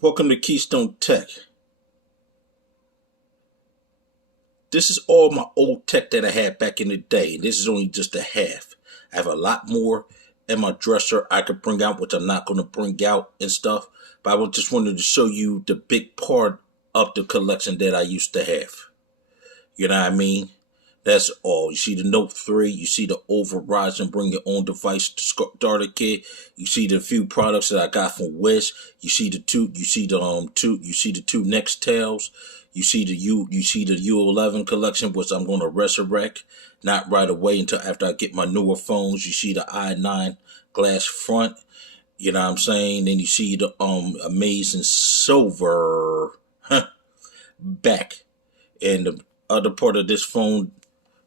Welcome to Keystone Tech. This is all my old tech that I had back in the day. This is only just a half. I have a lot more in my dresser I could bring out, which I'm not going to bring out and stuff. But I just wanted to show you the big part of the collection that I used to have. You know what I mean? That's all. You see the Note 3, you see the overrides and bring your own device starter kit. You see the few products that I got from Wish. You see the two Nextels. You see the U11 collection, which I'm gonna resurrect. Not right away until after I get my newer phones. You see the i9 glass front. You know what I'm saying? Then you see the amazing silver back. And the other part of this phone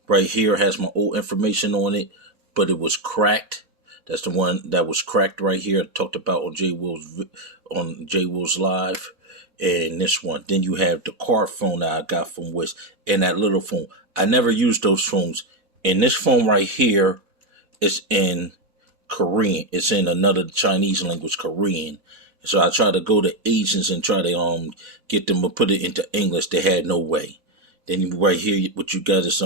right here has my old information on it, but it was cracked. That's the one that was cracked right here. I talked about on J Will's Live, and this one. Then you have the car phone that I got from Wish, and that little phone. I never used those phones. And this phone right here is in Korean. It's in another Chinese language, Korean. So I tried to go to Asians and try to get them to put it into English. They had no way. Then right here, what you got is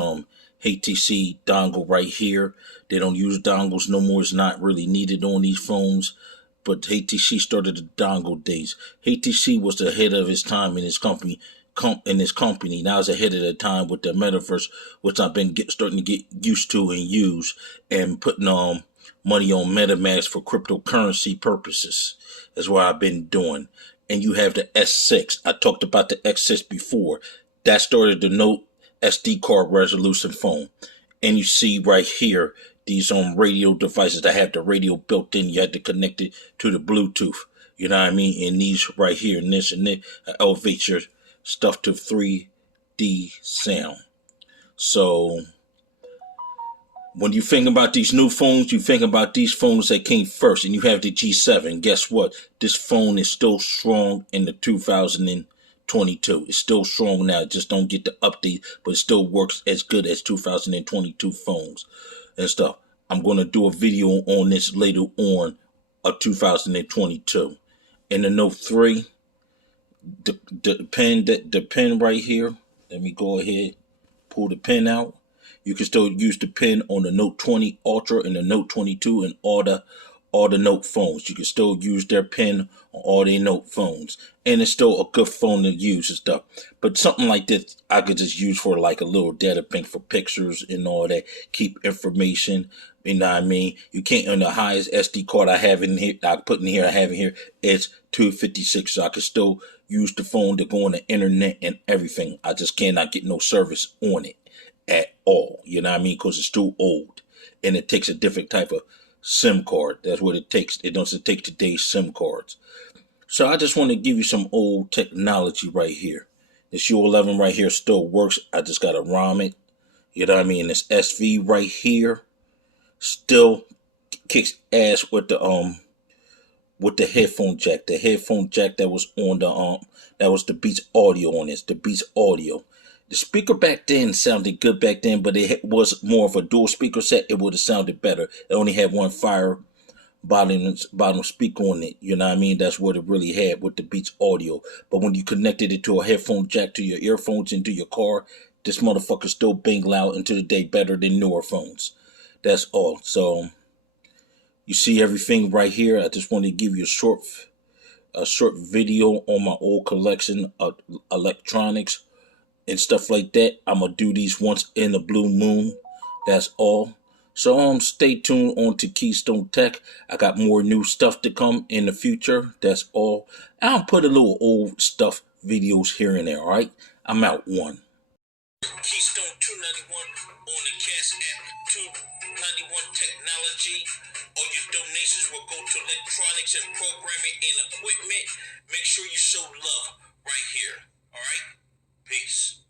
HTC dongle right here. They don't use dongles no more. It's not really needed on these phones. But HTC started the dongle days. HTC was ahead of his time in his company. Now it's ahead of the time with the metaverse, which I've been starting to get used to and use, and putting money on MetaMask for cryptocurrency purposes. That's what I've been doing. And you have the S6. I talked about the X6 before. That started the Note SD card resolution phone. And you see right here, these radio devices that have the radio built in. You had to connect it to the Bluetooth. You know what I mean? And these right here, and this elevates your stuff to 3D sound. So when you think about these new phones, you think about these phones that came first, and you have the G7. Guess what? This phone is still strong in the 2022. It's still strong now. It just don't get the update, but it still works as good as 2022 phones and stuff. I'm going to do a video on this later on of 2022. In the Note 3, the pen right here. Let me go ahead, pull the pen out. You can still use the pen on the Note 20 Ultra and the Note 22 and all the Note phones. You can still use their pen on all their Note phones, and it's still a good phone to use and stuff. But something like this, I could just use for like a little data bank for pictures and all that. Keep information. You know what I mean? You can't. On the highest SD card I have in here, I put in here, I have in here, it's 256. So I can still use the phone to go on the internet and everything. I just cannot get no service on it at all. You know what I mean? Because it's too old, and it takes a different type of SIM card. That's what it takes. It doesn't take today's SIM cards. So I just want to give you some old technology right here. This U11 right here still works. I just got to ROM it. You know what I mean? This SV right here still kicks ass with the headphone jack. The headphone jack that was on that was the Beats audio on this. The Beats audio. The speaker back then sounded good back then, but it was more of a dual speaker set. It would have sounded better. It only had one fire bottom speaker on it. You know what I mean? That's what it really had with the Beats audio. But when you connected it to a headphone jack to your earphones into your car, this motherfucker still bang loud into the day better than newer phones. That's all. So you see everything right here. I just want to give you a short video on my old collection of electronics and stuff like that. I'm gonna do these once in a blue moon. That's all. So stay tuned on to Keystone Tech. I got more new stuff to come in the future. That's all. I'll put a little old stuff videos here and there. All right. I'm out. One. Keystone 291 on the Cash App 291 Technology. All your donations will go to electronics and programming and equipment. Make sure you show love right here. All right. Peace.